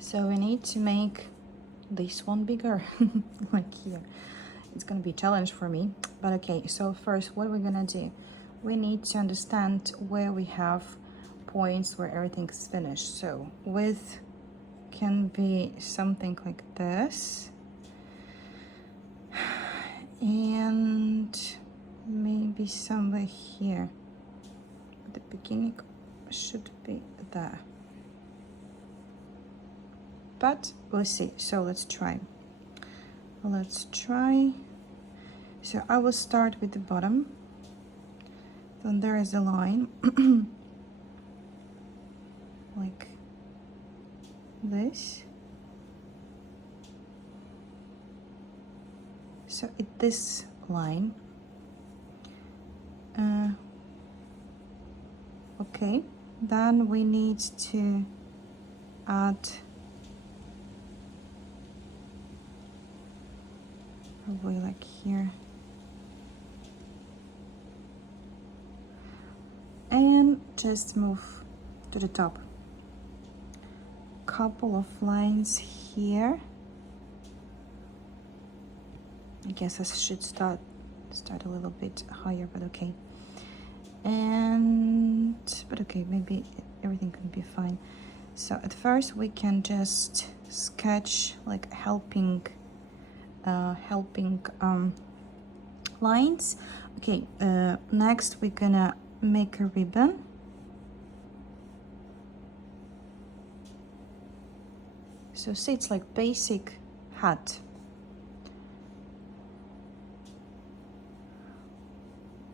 So we need to make this one bigger, like here. It's gonna be a challenge for me, but okay. So first, what we're gonna do, we need to understand where we have points where everything's finished. So width can be something like this, and maybe somewhere here. The beginning should be there, but we'll see. So let's try. So I will start with the bottom, then there is a line like this. So this line, okay, then we need to add probably like here, and just move to the top. Couple of lines here. I guess I should start a little bit higher, but okay. But okay, maybe everything can be fine. So at first we can just sketch like helping lines. Okay, next we're gonna make a ribbon. So see, it's like basic hat.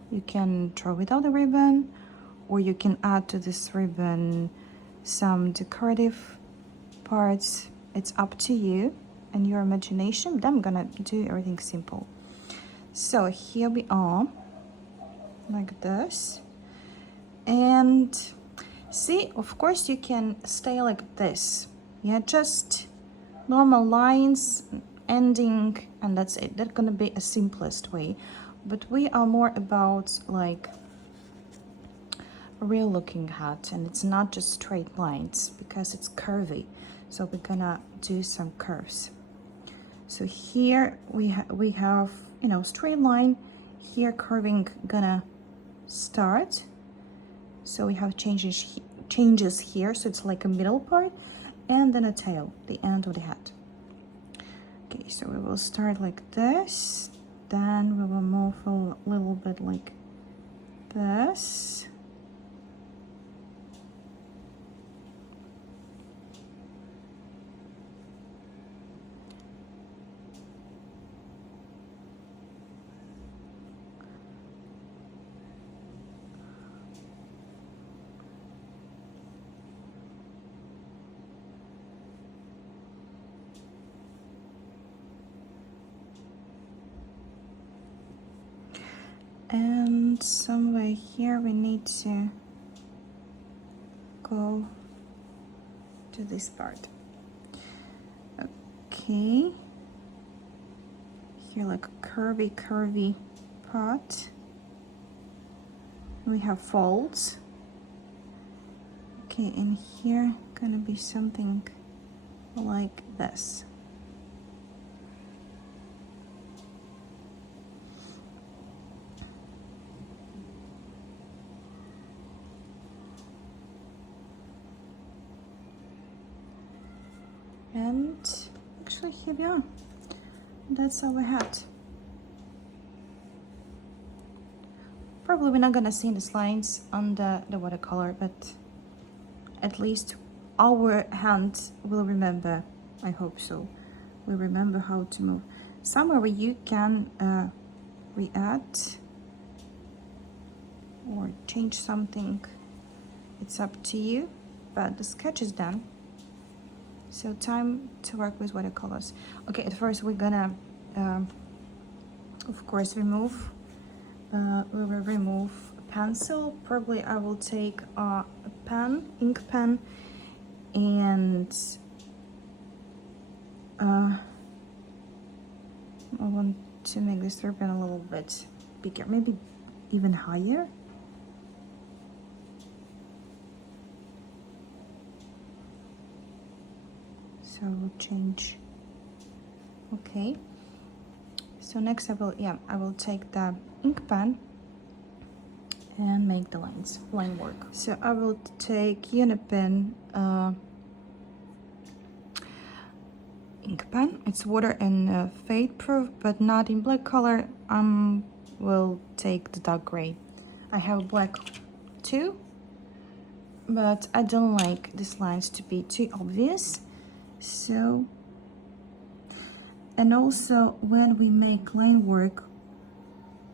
You can draw without a ribbon, or you can add to this ribbon some decorative parts. It's up to you and your imagination, but I'm gonna do everything simple. So here we are, like this. And see, of course you can stay like this. Yeah, just normal lines ending, and that's it. That's gonna be a simplest way. But we are more about like a real looking hat, and it's not just straight lines because it's curvy. So we're gonna do some curves. So here we have, you know, straight line. Here curving gonna start. So we have changes here. So it's like a middle part, and then a tail, the end of the hat. Okay, so we will start like this. Then we will move a little bit like this. And somewhere here we need to go to this part. Okay. Here like a curvy part. We have folds. Okay, and here gonna be something like this. And actually here we are. That's our hat. Probably we're not gonna see these lines on the watercolor, but at least our hand will remember. I hope so. Will remember how to move. Somewhere where you can re-add or change something. It's up to you, but the sketch is done. So time to work with watercolors. Okay, at first we're gonna, of course, remove. We will remove a pencil. Probably I will take a pen, ink pen, and I want to make this ribbon a little bit bigger, maybe even higher. so I will change. Okay, so next I will take the ink pen and make the line work. So I will take Unipen ink pen. It's water and fade proof, but not in black color. Will take the dark gray. I have black too, but I don't like these lines to be too obvious. So, and also when we make line work,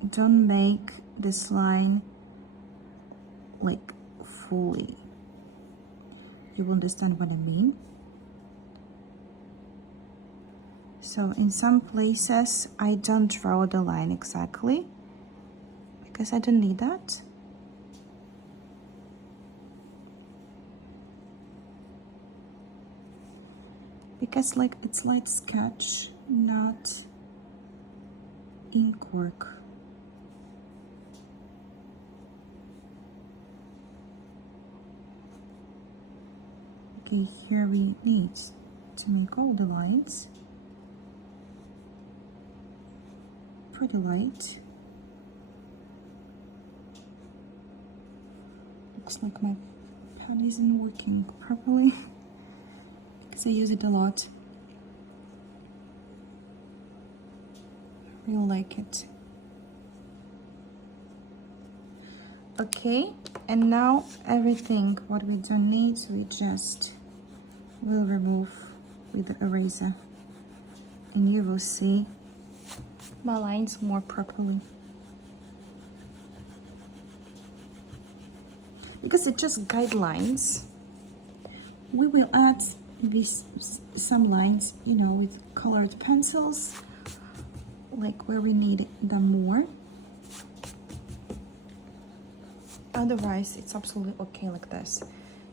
don't make this line like fully. You will understand what I mean. So in some places I don't draw the line exactly because I don't need that. Because like it's light sketch, not ink work. Okay, here we need to make all the lines pretty light. Looks like my pen isn't working properly because I use it a lot. I really like it. Okay, and now everything what we don't need we just will remove with the eraser, and you will see my lines more properly. Because it's just guidelines, we will add some lines, you know, with colored pencils, like where we need them more. Otherwise, it's absolutely okay like this.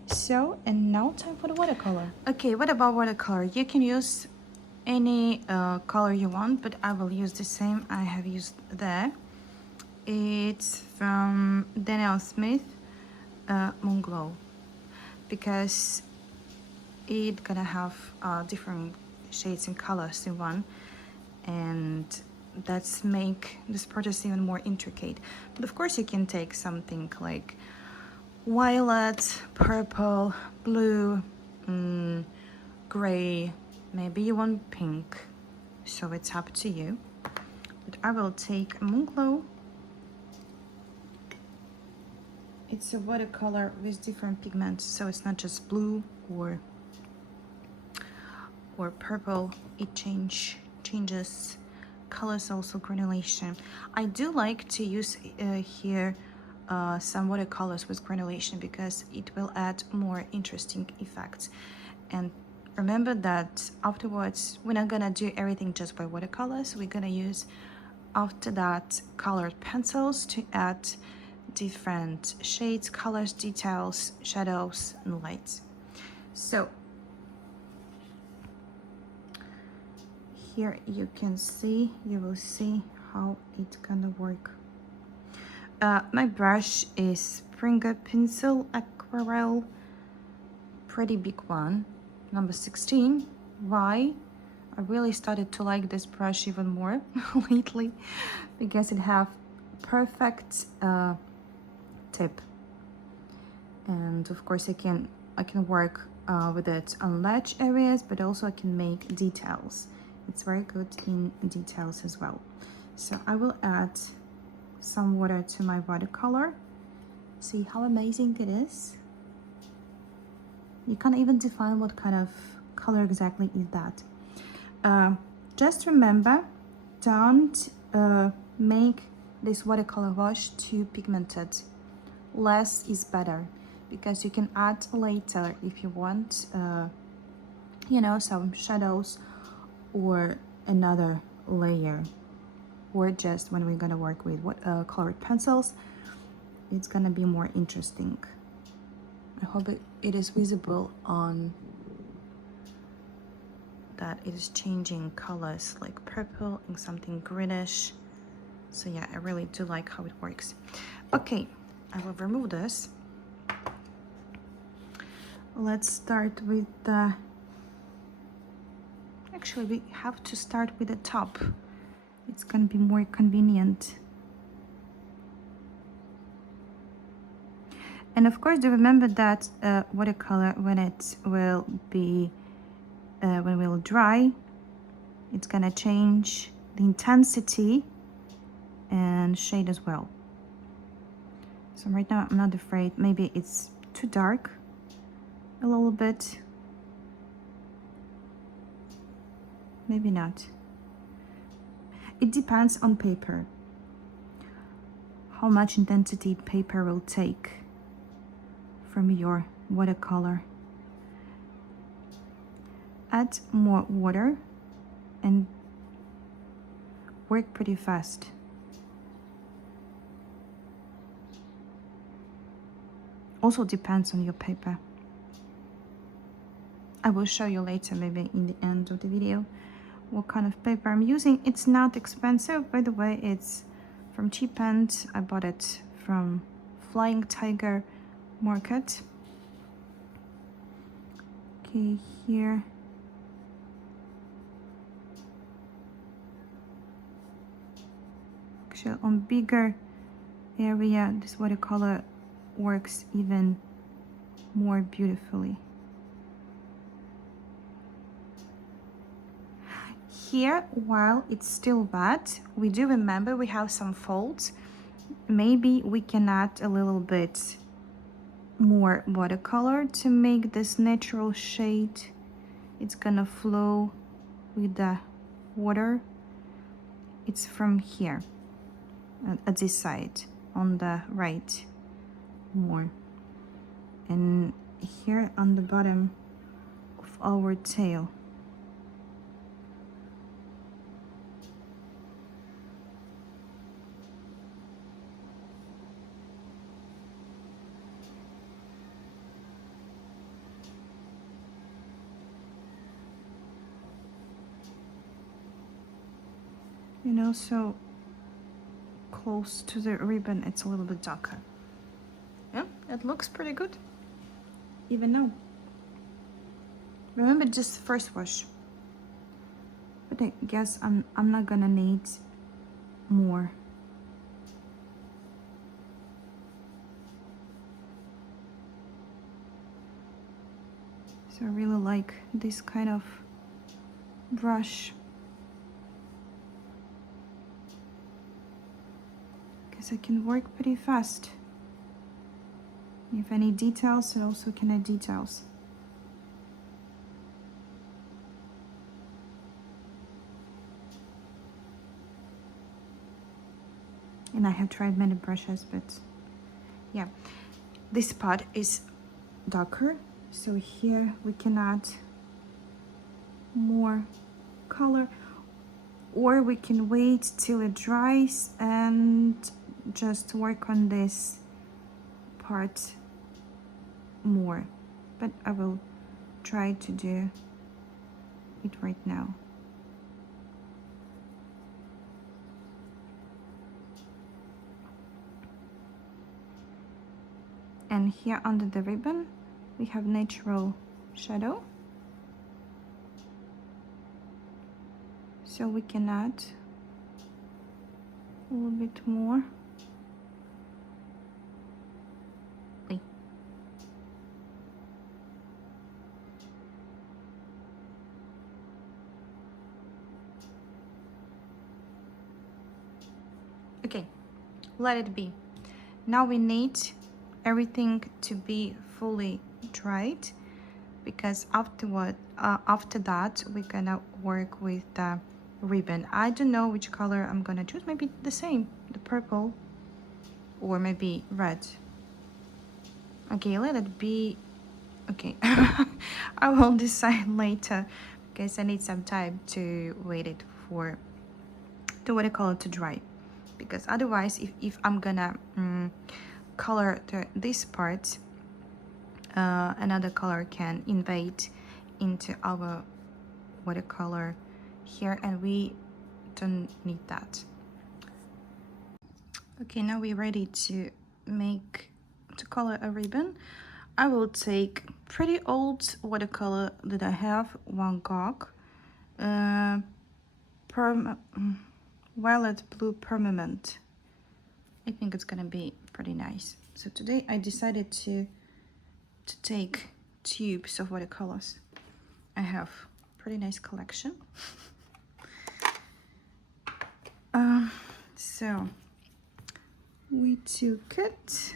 So, and now time for the watercolor. Okay, what about watercolor? You can use any color you want, but I will use the same I have used there. It's from Daniel Smith, Moon Glow, because it's gonna have different shades and colors in one, and that's make this process even more intricate. But of course you can take something like violet, purple, blue, gray, maybe you want pink, so it's up to you. But I will take Moon Glow. It's a watercolor with different pigments, so it's not just blue or purple. It changes colors, also granulation. I do like to use here some watercolors with granulation because it will add more interesting effects. And remember that afterwards we're not gonna do everything just by watercolors. We're gonna use after that colored pencils to add different shades, colors, details, shadows, and lights. So here you will see how it's gonna work. My brush is Springer Pencil Aquarelle, pretty big one, number 16. Why? I really started to like this brush even more lately because it have perfect tip, and of course I can work with it on ledge areas, but also I can make details. It's very good in details as well. So I will add some water to my watercolor. See how amazing it is? You can't even define what kind of color exactly is that. Just remember, don't make this watercolor wash too pigmented. Less is better, because you can add later if you want, you know, some shadows or another layer, or just when we're gonna work with colored pencils, it's gonna be more interesting. I hope it is visible on that it is changing colors, like purple and something greenish. So yeah, I really do like how it works. Okay, I will remove this. Let's start with the Actually, we have to start with the top. It's gonna be more convenient. And of course, do remember that watercolor, when it will be, when it will dry, it's gonna change the intensity and shade as well. So right now I'm not afraid. Maybe it's too dark a little bit. Maybe not. It depends on paper. How much intensity paper will take from your watercolor. Add more water and work pretty fast. Also depends on your paper. I will show you later, maybe in the end of the video, what kind of paper I'm using. It's not expensive, by the way. It's from Cheap End. I bought it from Flying Tiger Market. Okay, here. Actually, on bigger area, this watercolor works even more beautifully. Here, while it's still wet, we do remember we have some folds. Maybe we can add a little bit more watercolor to make this natural shade. It's gonna flow with the water. It's from here, at this side, on the right more. And here on the bottom of our tail. You know, so close to the ribbon, it's a little bit darker. Yeah, it looks pretty good, even now. Remember, just first wash. But I guess I'm not gonna need more. So I really like this kind of brush, because I can work pretty fast. If I need details, I also can add details. And I have tried many brushes, but yeah, this part is darker, so here we can add more color, or we can wait till it dries and just work on this part more, but I will try to do it right now. And here under the ribbon we have natural shadow, so we can add a little bit more. Wait. Okay, let it be. Now we need everything to be fully dried, because after that we're gonna work with the ribbon. I don't know which color I'm gonna choose. Maybe the same, the purple, or maybe red. Okay, let it be. Okay. I will decide later, because I need some time to wait it for the watercolor to dry, because otherwise if I'm gonna color this part, another color can invade into our watercolor here, and we don't need that. Okay, now we're ready to color a ribbon. I will take pretty old watercolor that I have, Van Gogh, uh, violet blue permanent. I think it's gonna be pretty nice. So today I decided to take tubes of watercolors. I have pretty nice collection. So we took it.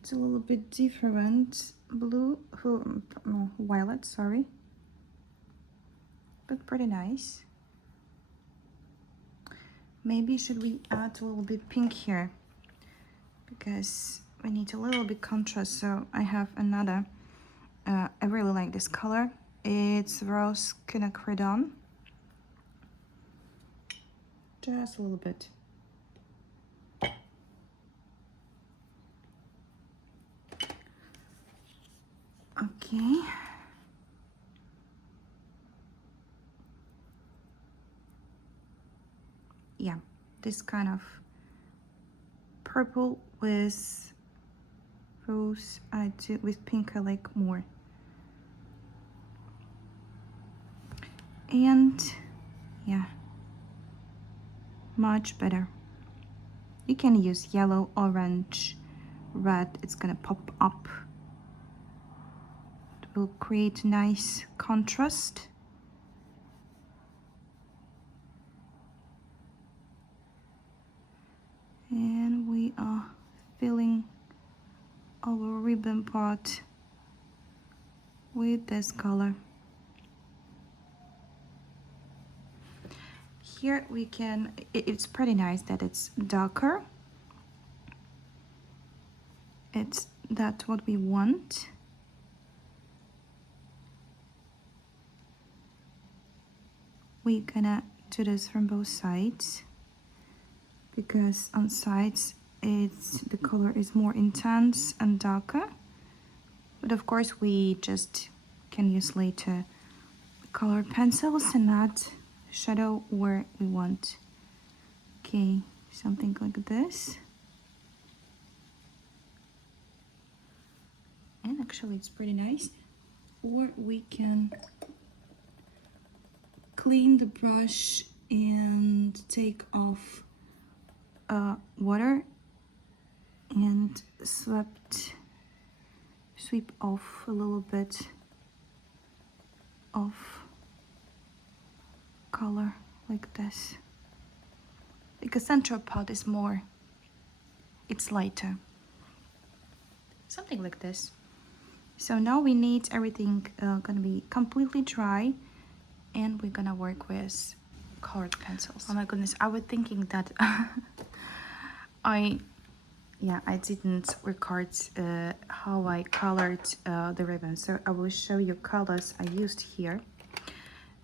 It's a little bit different blue, violet, sorry, but pretty nice. Maybe should we add a little bit pink here, because we need a little bit contrast. So I have another, I really like this color. It's rose quinacridone. Just a little bit. Okay. Yeah, this kind of purple with rose. I do with pink. I like more. And yeah, much better. You can use yellow, orange, red. It's gonna pop up. It will create nice contrast. And we are filling our ribbon part with this color. Here we can, it's pretty nice that it's darker. That's what we want. We're gonna do this from both sides, because on sides the color is more intense and darker. But of course we just can use later colored pencils and add shadow where we want. Okay, something like this. And actually it's pretty nice. Or we can clean the brush and take off water and sweep off a little bit of color like this, because central part is more, it's lighter, something like this. So now we need everything gonna be completely dry, and we're gonna work with colored pencils. Oh my goodness, I was thinking that I didn't record how I colored the ribbon, so I will show you colors I used here.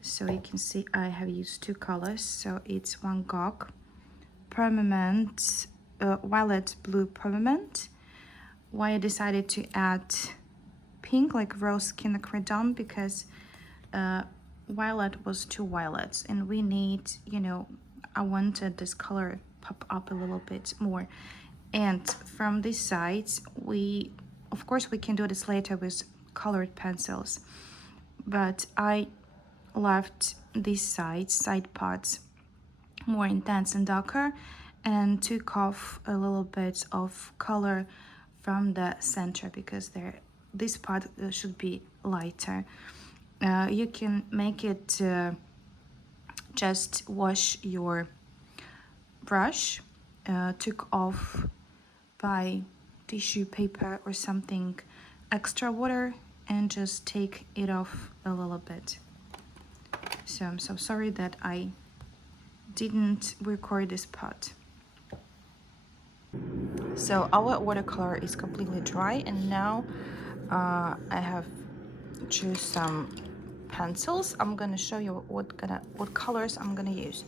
So you can see I have used two colors. So it's Van Gogh permanent, violet blue permanent. Why I decided to add pink, like rose quinacridone, because violet was two violets, and we need, you know, I wanted this color pop up a little bit more. And from these sides, of course we can do this later with colored pencils, but I left these side parts more intense and darker, and took off a little bit of color from the center, because this part should be lighter. You can make it just wash your brush, took off by tissue paper or something, extra water, and just take it off a little bit. So I'm so sorry that I didn't record this part. So our watercolor is completely dry, and now I have choose some pencils. I'm gonna show you what colors I'm gonna use.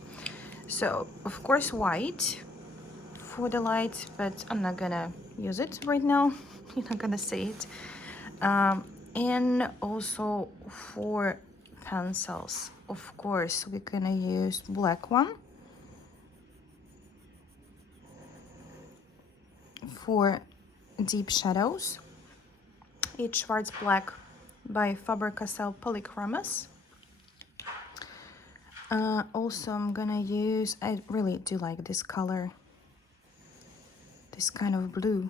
So of course white for the light, but I'm not gonna use it right now. You're not gonna see it. And also for pencils, of course we're gonna use black one. For deep shadows, it's Schwarz Black by Faber-Castell Polychromos. Also, I'm gonna use, I really do like this color, this kind of blue.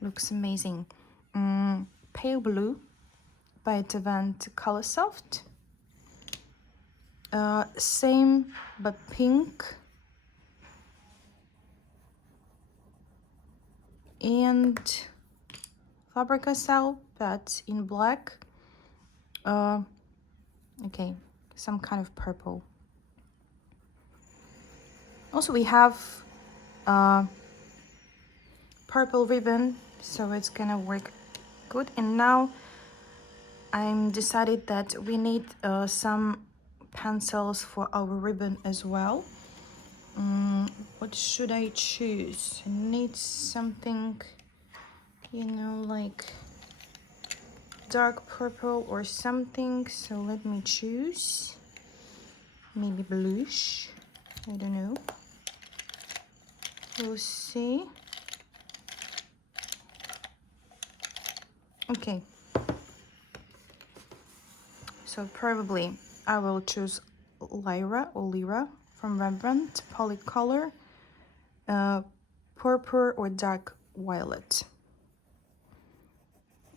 Looks amazing. Pale blue by Watercolour Soft. Same but pink. And Watercolour but in black. Okay, some kind of purple. Also, we have purple ribbon, so it's gonna work good. And now I'm decided that we need some pencils for our ribbon as well. What should I choose? I need something, you know, like dark purple or something. So let me choose. Maybe bluish. I don't know. We'll see. Okay. So probably I will choose Lyra from Rembrandt, Polycolor, purple or dark violet.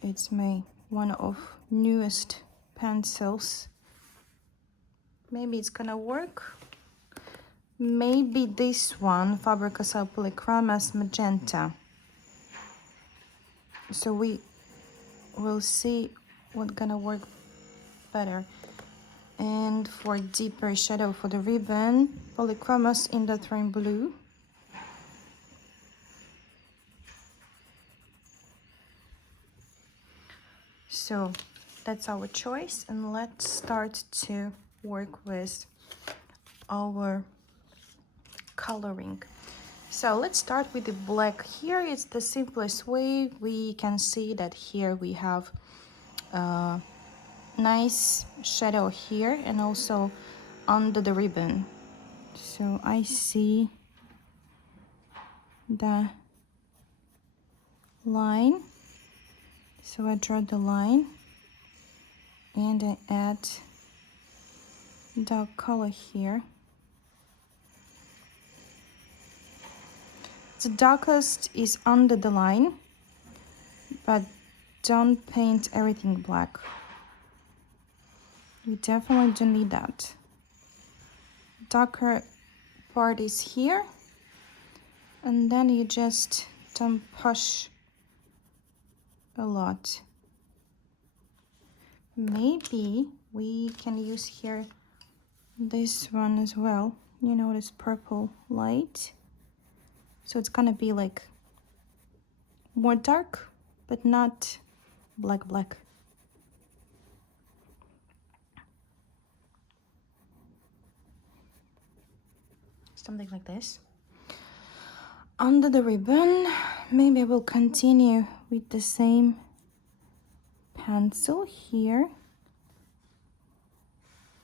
It's my one of newest pencils. Maybe it's gonna work. Maybe this one, Faber-Castell Polychromas Magenta. So we will see what's gonna work better. And for deeper shadow for the ribbon, Polychromas in the Throne Blue. So that's our choice, and let's start to work with our coloring. So let's start with the black. Here it's the simplest way. We can see that here we have nice shadow here and also under the ribbon. So I see the line, so I draw the line and I add dark color here. The darkest is under the line, but don't paint everything black. We definitely don't need that. Darker part is here, and then you just don't push a lot. Maybe we can use here this one as well, you know, this purple light. So it's gonna be like more dark, but not black. Something like this. Under the ribbon, maybe I will continue with the same pencil here.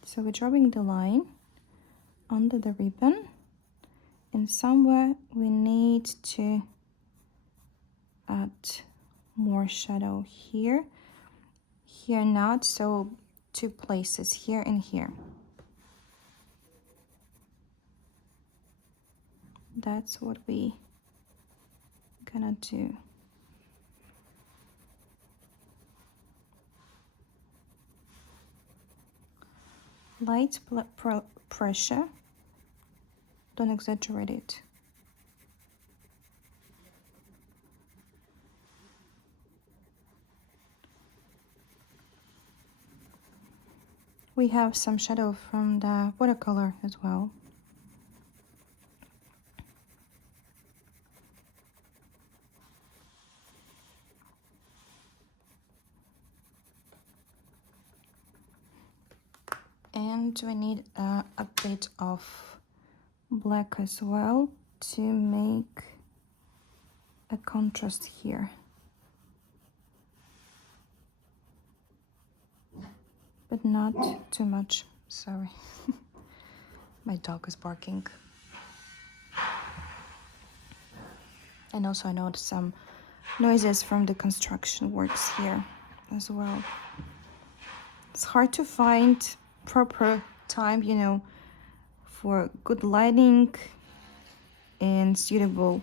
So we're drawing the line under the ribbon, and somewhere we need to add more shadow here. Here not, so 2 places, here and here. That's what we gonna do. Light pressure, don't exaggerate it. We have some shadow from the watercolor as well. And we need a bit of black as well to make a contrast here. But not too much, sorry. My dog is barking. And also I noticed some noises from the construction works here as well. It's hard to find proper time, you know, for good lighting and suitable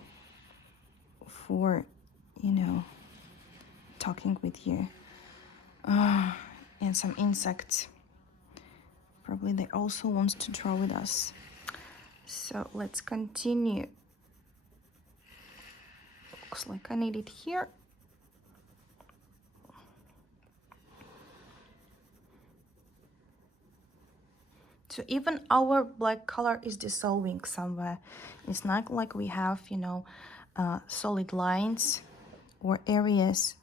for, you know, talking with you. And some insects. Probably they also want to draw with us. So let's continue. Looks like I need it here. So even our black color is dissolving somewhere. It's not like we have, you know, solid lines or areas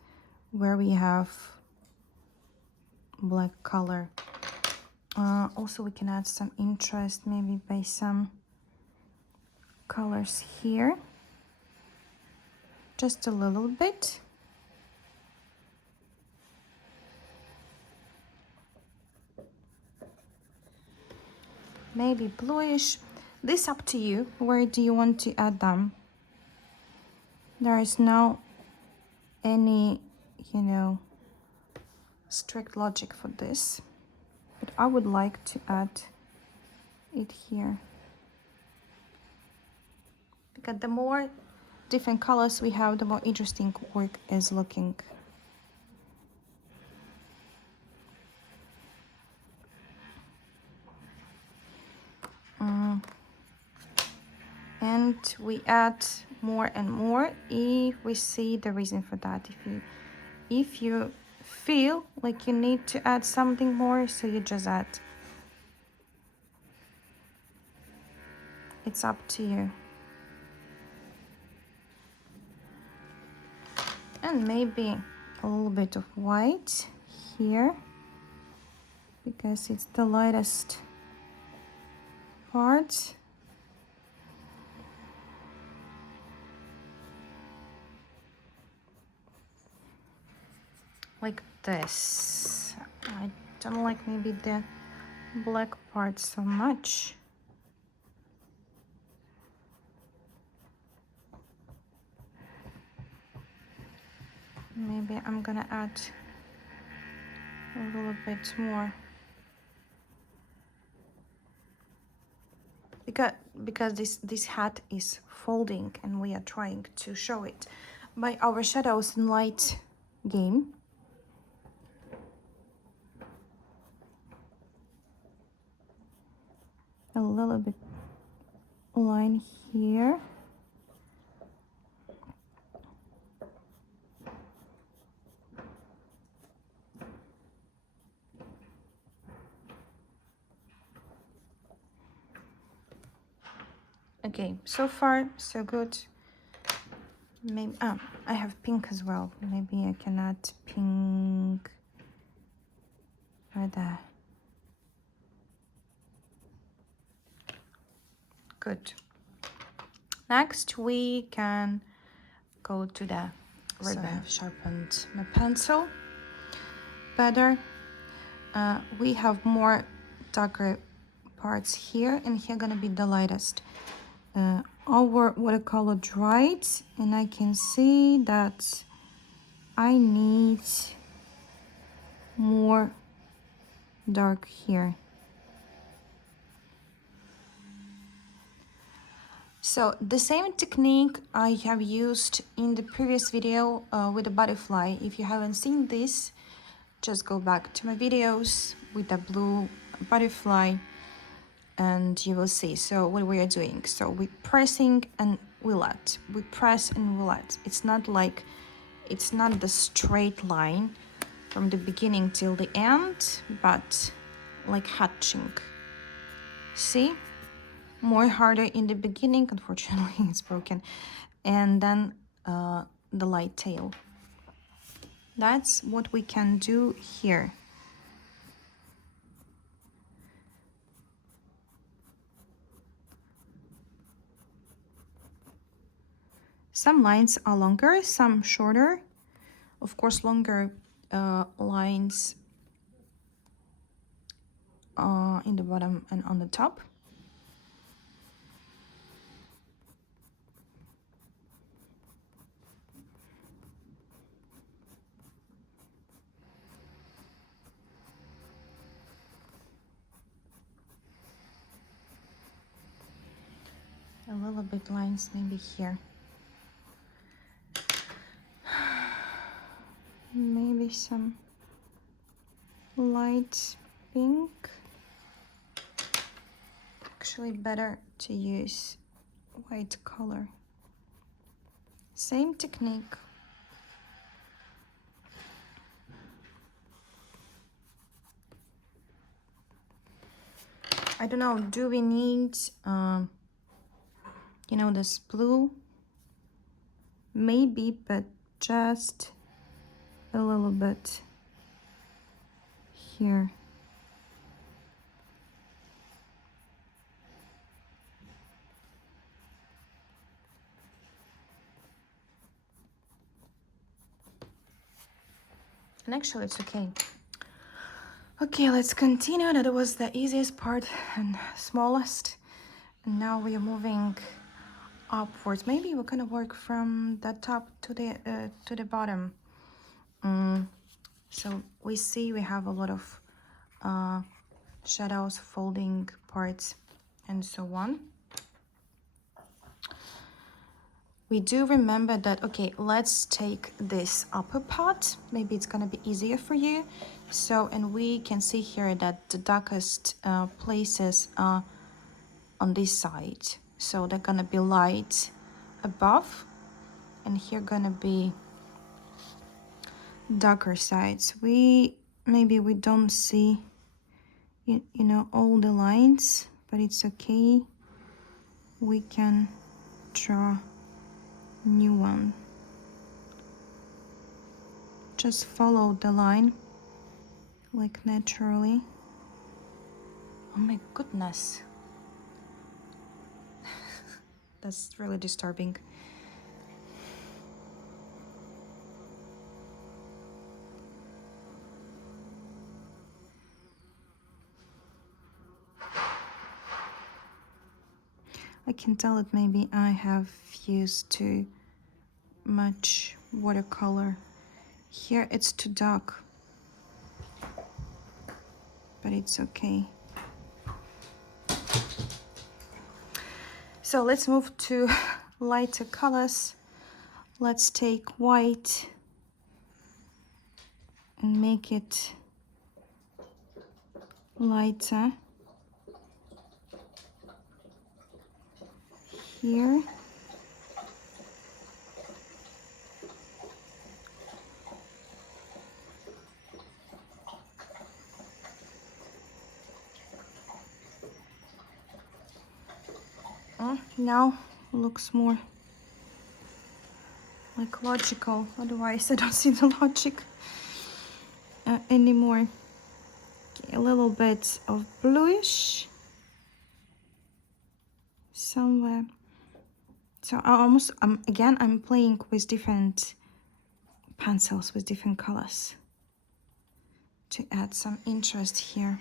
where we have black color. Also, we can add some interest maybe by some colors here. Just a little bit. Maybe bluish. This up to you. Where do you want to add them? There is no any, you know, strict logic for this, but I would like to add it here, because the more different colors we have, the more interesting work is looking. And we add more and more if we see the reason for that. If you feel like you need to add something more, so you just add. It's up to you. And maybe a little bit of white here, because it's the lightest part. Like this. I don't like maybe the black part so much. Maybe I'm gonna add a little bit more. Because this hat is folding and we are trying to show it by our shadows and light game. A little bit line here. Okay, so far so good. Maybe I have pink as well. Maybe I can add pink right there. Good. Next we can go to the ribbon. So I have sharpened my pencil better. We have more darker parts here, and here gonna be the lightest. Our watercolor dried, and I can see that I need more dark here. So the same technique I have used in the previous video with the butterfly. If you haven't seen this, just go back to my videos with the blue butterfly and you will see. So what we are doing, so we're pressing and we'll add, we press and we'll add. It's not like, it's not the straight line from the beginning till the end, but like hatching. See? More harder in the beginning, unfortunately it's broken, and then the light tail. That's what we can do here. Some lines are longer, some shorter. Of course, longer lines in the bottom and on the top. little bit lines maybe here. Maybe some light pink. Actually better to use white color. Same technique. I don't know, do we need, you know, this blue? Maybe, but just a little bit here. And actually it's okay. Okay, let's continue. That was the easiest part and smallest. And now we are moving upwards. Maybe we're gonna work from the top to the bottom. So we see we have a lot of shadows, folding parts, and so on. We do remember that, okay, let's take this upper part. Maybe it's gonna be easier for you. So, and we can see here that the darkest places are on this side. So they're gonna be light above, and here gonna be darker sides. Maybe we don't see, you know, all the lines, but it's okay. We can draw new one. Just follow the line like naturally. Oh my goodness. That's really disturbing. I can tell that maybe I have used too much watercolor. Here it's too dark, but it's okay. So let's move to lighter colors. Let's take white and make it lighter here. Now looks more like logical, otherwise I don't see the logic anymore. Okay, a little bit of bluish somewhere. So again, I'm playing with different pencils with different colors to add some interest here.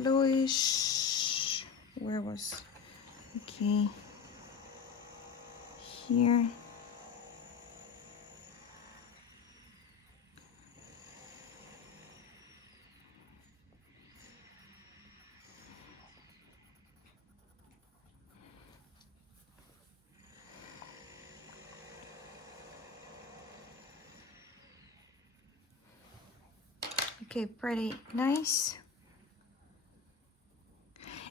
Bluish, where was, okay, here. Okay, pretty nice.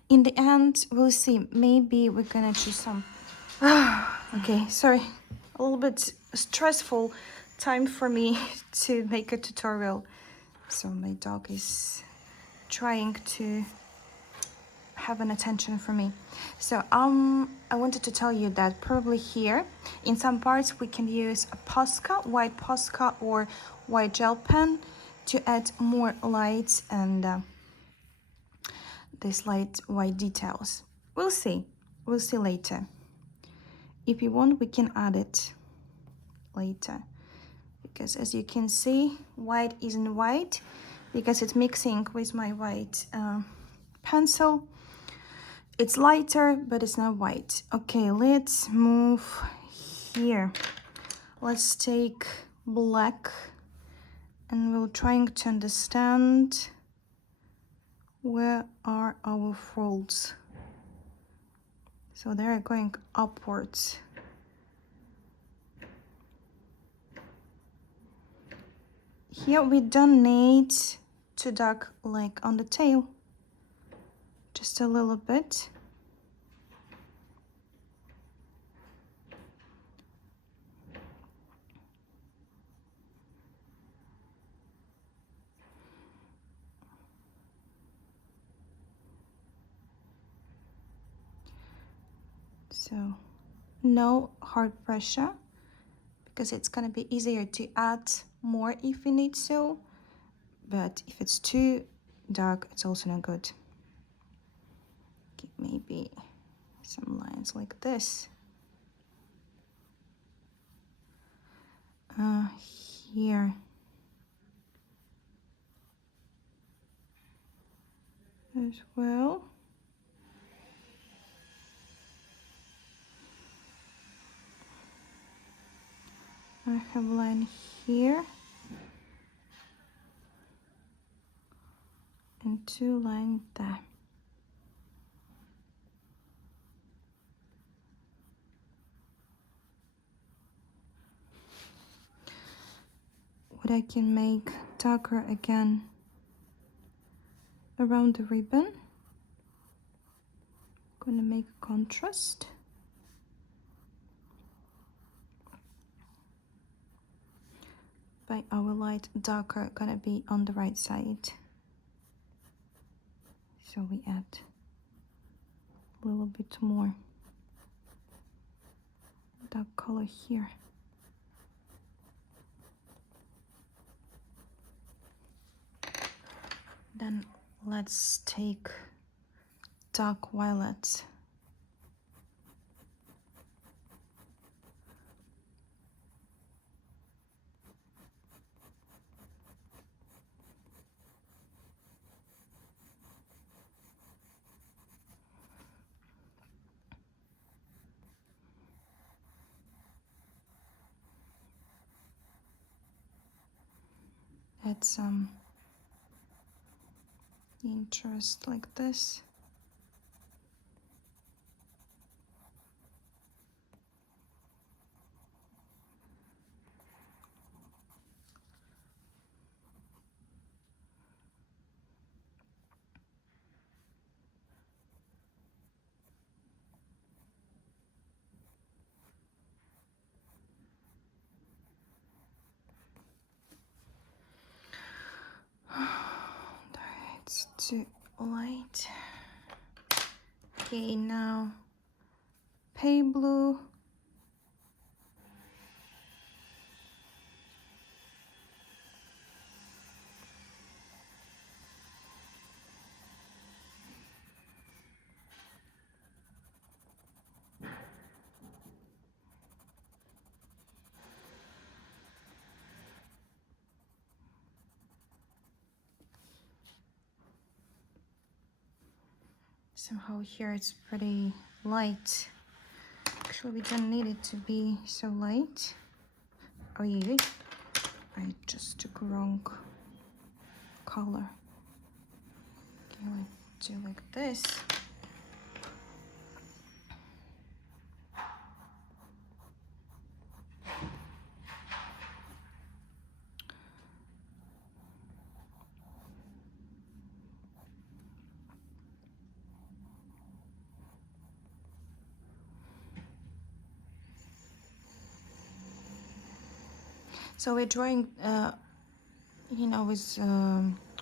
In the end, we'll see. Maybe we're gonna choose some. Okay, sorry. A little bit stressful time for me to make a tutorial. So my dog is trying to have an attention for me. So I wanted to tell you that probably here, in some parts, we can use a Posca, white Posca or white gel pen to add more lights and these light white details. We'll see later. If you want, we can add it later, because as you can see, white isn't white because it's mixing with my white pencil. It's lighter, but it's not white. Okay, let's move here. Let's take black, and we're trying to understand where are our folds? So they're going upwards. Here we don't need to dark like on the tail, just a little bit. So no hard pressure, because it's gonna be easier to add more if you need so, but if it's too dark, it's also not good. Okay, maybe some lines like this. Here. As well. I have a line here. And 2 lines there. What I can make darker again around the ribbon. Gonna make a contrast. By our light darker gonna be on the right side. So we add a little bit more dark color here. Then let's take dark violet. Add some interest like this. It's too light. Okay, now pale blue. Somehow here it's pretty light. Actually, we don't need it to be so light. Oh yeah, I just took wrong color. Okay, let's do like this. So we're drawing, with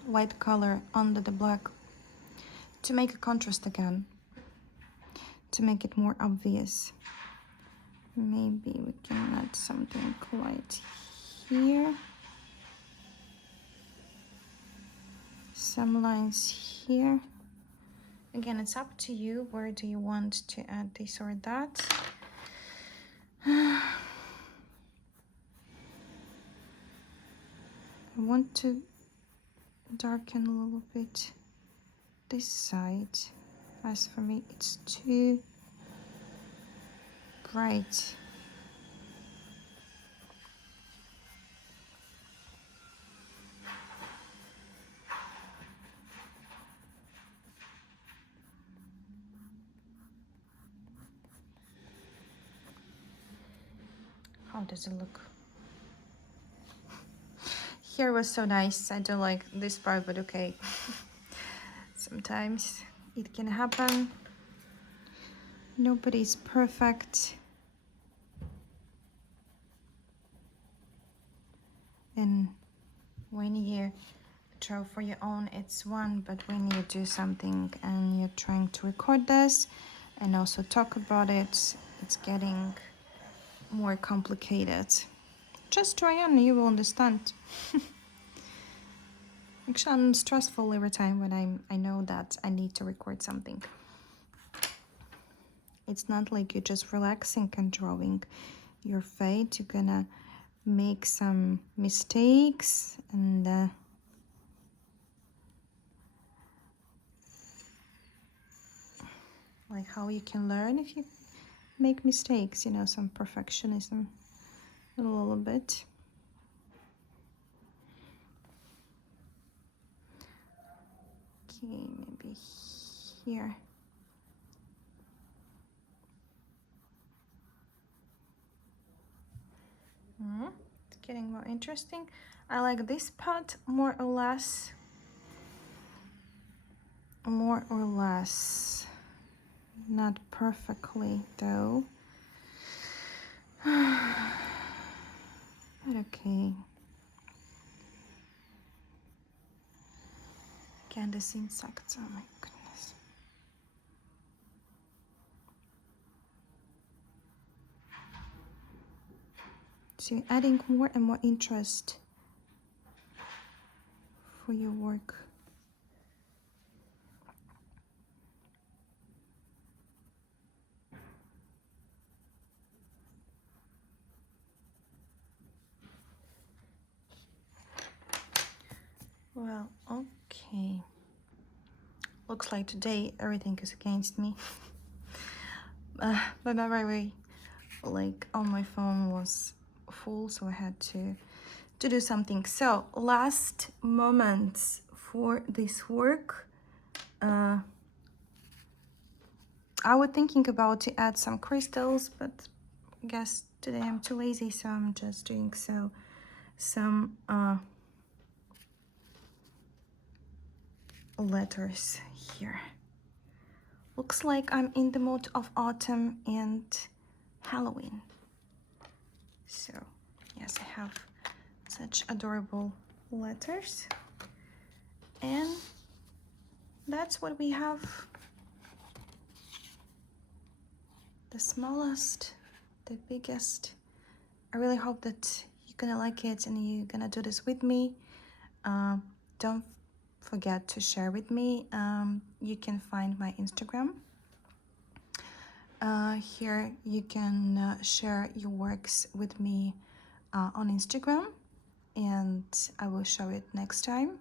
white color under the black to make a contrast again, to make it more obvious. Maybe we can add something light here. Some lines here. Again, it's up to you. Where do you want to add this or that? I want to darken a little bit this side. As for me, it's too bright. How does it look? Here was so nice. I don't like this part, but okay. Sometimes it can happen. Nobody's perfect. And when you draw for your own, it's one, but when you do something and you're trying to record this and also talk about it, it's getting more complicated. Just try on, you will understand. Actually, I'm stressful every time when I know that I need to record something. It's not like you're just relaxing and drawing your fate. You're gonna make some mistakes and like how you can learn if you make mistakes, you know, some perfectionism a little bit. Okay, maybe here. It's getting more interesting. I like this part more or less. Not perfectly though. But okay. Again, this insects, oh my goodness. So you're adding more and more interest for your work. Well, okay. Looks like today everything is against me. My memory, like on my phone, was full, so I had to do something. So last moments for this work. I was thinking about to add some crystals, but I guess today I'm too lazy, so I'm just doing some letters here. Looks like I'm in the mood of autumn and Halloween. So yes, I have such adorable letters, and that's what we have. The smallest, the biggest. I really hope that you're gonna like it and you're gonna do this with me. Don't forget to share with me. You can find my Instagram. Here you can share your works with me on Instagram, and I will show it next time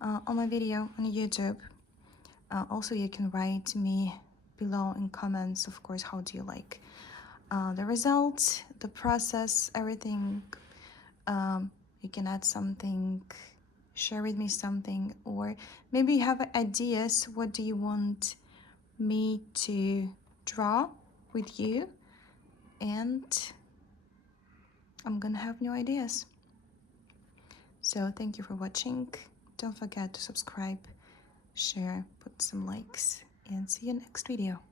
on my video on YouTube. Also, you can write me below in comments, of course, how do you like the result, the process, everything. You can add something, share with me something, or maybe you have ideas. What do you want me to draw with you? And I'm gonna have new ideas. So thank you for watching. Don't forget to subscribe, share, put some likes, and see you next video.